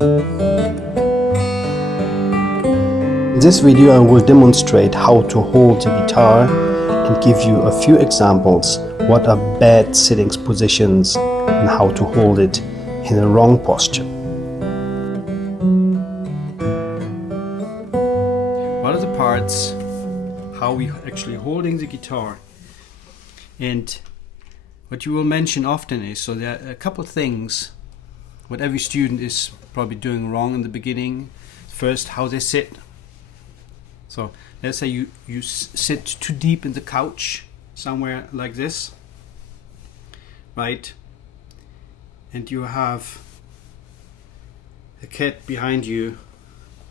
In this video I will demonstrate how to hold the guitar and give you a few examples what are bad sitting positions and how to hold it in a wrong posture. What are the parts how we actually holding the guitar? And what you will mention often is, so there are a couple of things what every student is probably doing wrong in the beginning. First, how they sit. So let's say you sit too deep in the couch, somewhere like this, right? And you have a cat behind you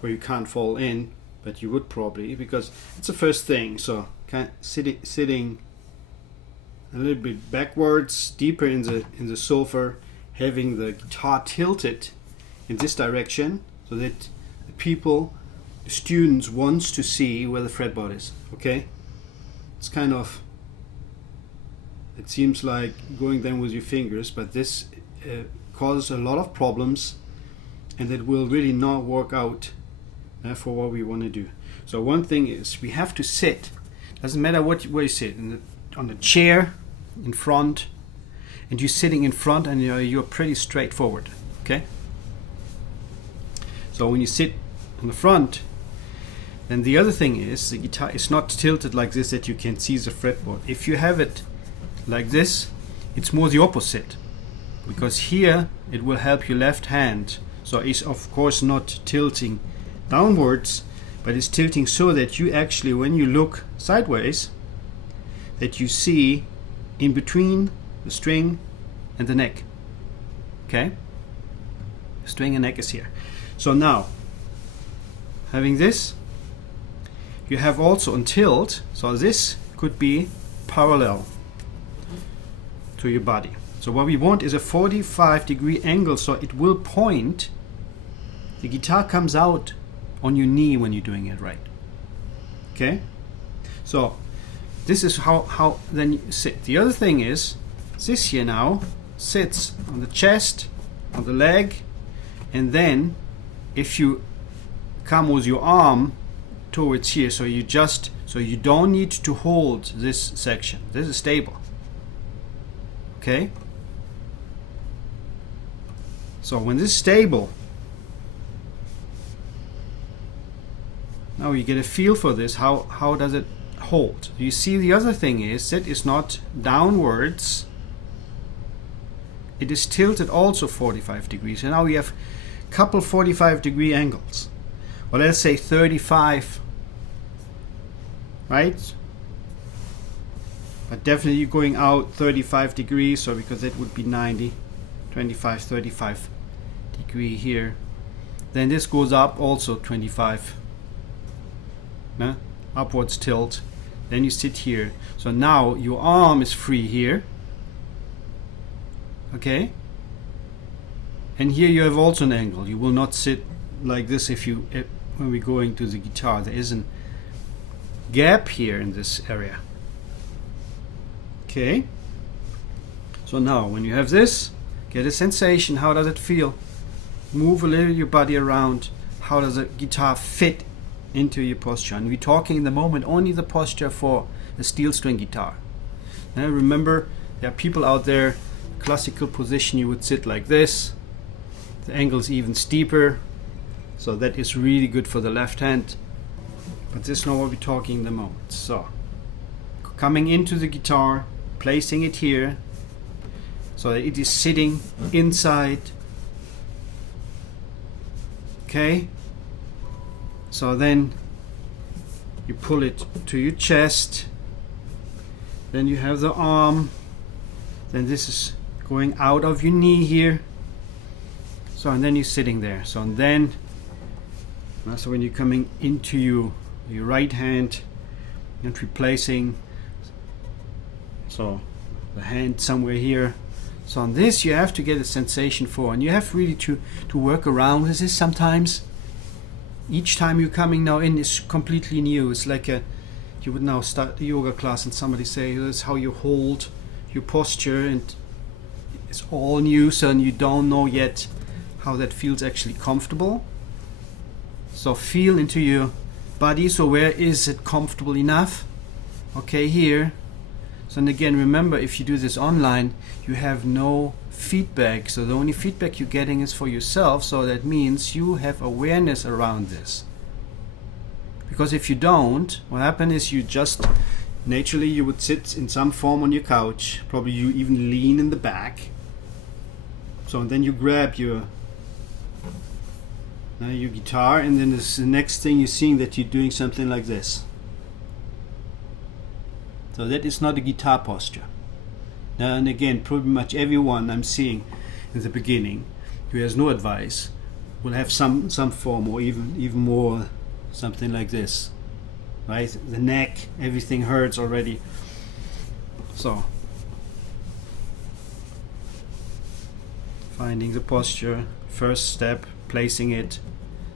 where you can't fall in, but you would probably, because it's the first thing. So sitting a little bit backwards, deeper in the sofa, having the guitar tilted in this direction so that the students wants to see where the fretboard is. Okay, it's kind of, it seems like going down with your fingers, but this causes a lot of problems, and it will really not work out for what we want to do. So one thing is we have to sit. Doesn't matter where you sit, on the chair in front, and you're sitting in front, and you're pretty straightforward. Okay. So when you sit in the front, then the other thing is the guitar is not tilted like this that you can see the fretboard. If you have it like this, it's more the opposite, because here it will help your left hand. So it's of course not tilting downwards, but it's tilting so that you actually, when you look sideways, that you see in between the string and the neck. Okay, string and neck is here. So now, having this, you have also on tilt, so this could be parallel to your body. So what we want is a 45-degree angle, so it will point, the guitar comes out on your knee when you're doing it right. Okay, so this is how then you sit. The other thing is, this here now sits on the chest, on the leg, and then if you come with your arm towards here, so you don't need to hold this section. This is stable. Okay, so when this is stable, now you get a feel for this. How does it hold? You see, the other thing is that it's not downwards, it is tilted also 45 degrees. And now we have a couple 45-degree angles. Well, let's say 35, right? But definitely you're going out 35 degrees, so because that would be 90, 25, 35 degree here. Then this goes up also 25, upwards tilt. Then you sit here. So now your arm is free here. Okay, and here you have also an angle. You will not sit like this when we're going to the guitar. There is a gap here in this area. Okay, so now when you have this, get a sensation. How does it feel? Move a little your body around. How does the guitar fit into your posture? And we're talking in the moment only the posture for a steel string guitar. Now remember, there are people out there, classical position, you would sit like this. The angle is even steeper, so that is really good for the left hand, but this is not what we're talking in the moment. So coming into the guitar, placing it here so that it is sitting inside. Okay, so then you pull it to your chest, then you have the arm, then this is going out of your knee here. So, and then you're sitting there. So, and then, so when you're coming into your right hand and replacing, so the hand somewhere here. So on this you have to get a sensation for, and you have really to work around with this sometimes. Each time you're coming now in is completely new. It's like you would now start a yoga class and somebody say, this is how you hold your posture, and it's all new, so you don't know yet how that feels actually comfortable. So feel into your body. So where is it comfortable enough? Okay, here. So and again, remember, if you do this online, you have no feedback. So the only feedback you're getting is for yourself. So that means you have awareness around this. Because if you don't, what happens is you just naturally you would sit in some form on your couch. Probably you even lean in the back. So and then you grab your guitar, and then this, the next thing you're seeing that you're doing something like this. So that is not a guitar posture. Now and again, pretty much everyone I'm seeing in the beginning who has no advice will have some form, or even more something like this, right? The neck, everything hurts already. So finding the posture, first step, placing it,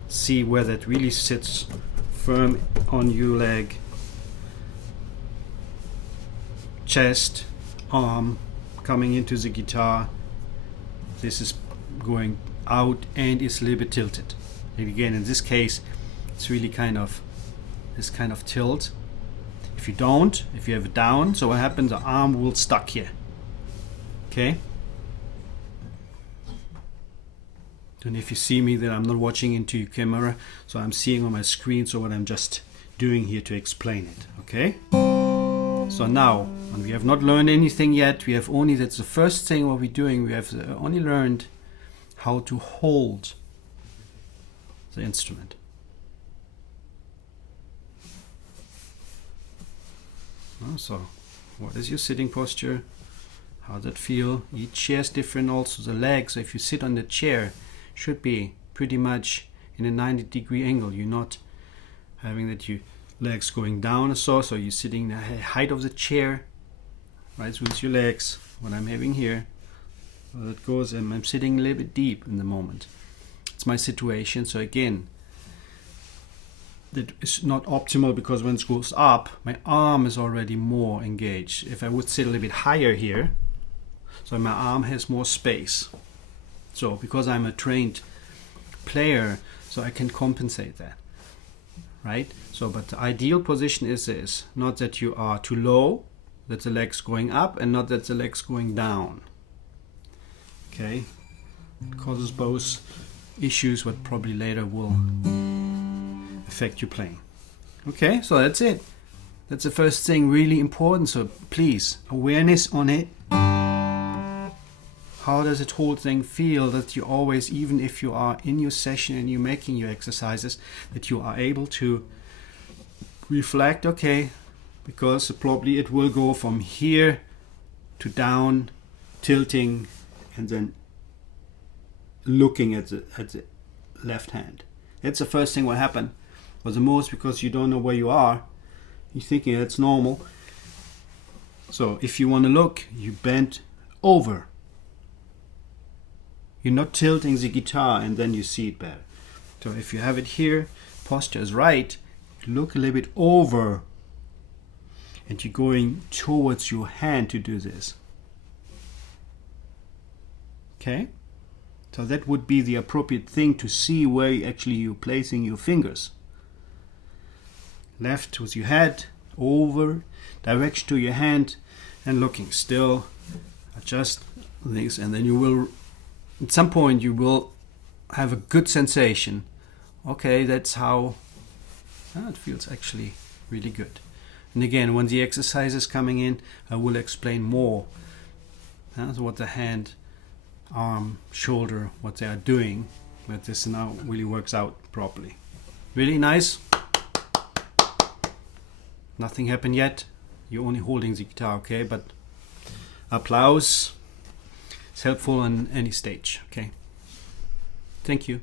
see where that really sits firm on your leg, chest, arm coming into the guitar. This is going out and is a little bit tilted. And again, in this case, it's really this kind of tilt. If you have it down, so what happens, the arm will stuck here. Okay? And if you see me, then I'm not watching into your camera, so I'm seeing on my screen, so what I'm just doing here to explain it. Okay? So now, and we have not learned anything yet, we have only, that's the first thing what we're doing, we have only learned how to hold the instrument. So, what is your sitting posture? How does it feel? Each chair is different also. The legs, so if you sit on the chair, should be pretty much in a 90-degree angle. You're not having that your legs going down or so you're sitting the height of the chair, right? So with your legs, what I'm having here, that goes, and I'm sitting a little bit deep in the moment. It's my situation. So again, that is not optimal, because when it goes up, my arm is already more engaged. If I would sit a little bit higher here, so my arm has more space. So because I'm a trained player, so I can compensate that, right? So, but the ideal position is this, not that you are too low, that the leg's going up, and not that the leg's going down. Okay? It causes both issues, what probably later will affect your playing. Okay, so that's it. That's the first thing, really important. So please, awareness on it. How does it whole thing feel, that you always, even if you are in your session and you're making your exercises, that you are able to reflect, okay, because probably it will go from here to down, tilting, and then looking at the left hand. That's the first thing will happen. Or the most, because you don't know where you are, you're thinking it's normal. So if you want to look, you bend over. You're not tilting the guitar and then you see it better. So if you have it here, posture is right, you look a little bit over and you're going towards your hand to do this. Okay? So that would be the appropriate thing to see where you're placing your fingers. Left with your head, over, direction to your hand, and looking still. Adjust things, and then you will, at some point, you will have a good sensation. Okay, that's how it feels actually really good. And again, when the exercise is coming in, I will explain more so what the hand, arm, shoulder, what they are doing, but this now really works out properly. Really nice. Nothing happened yet. You're only holding the guitar, okay? But applause. It's helpful on any stage, okay? Thank you.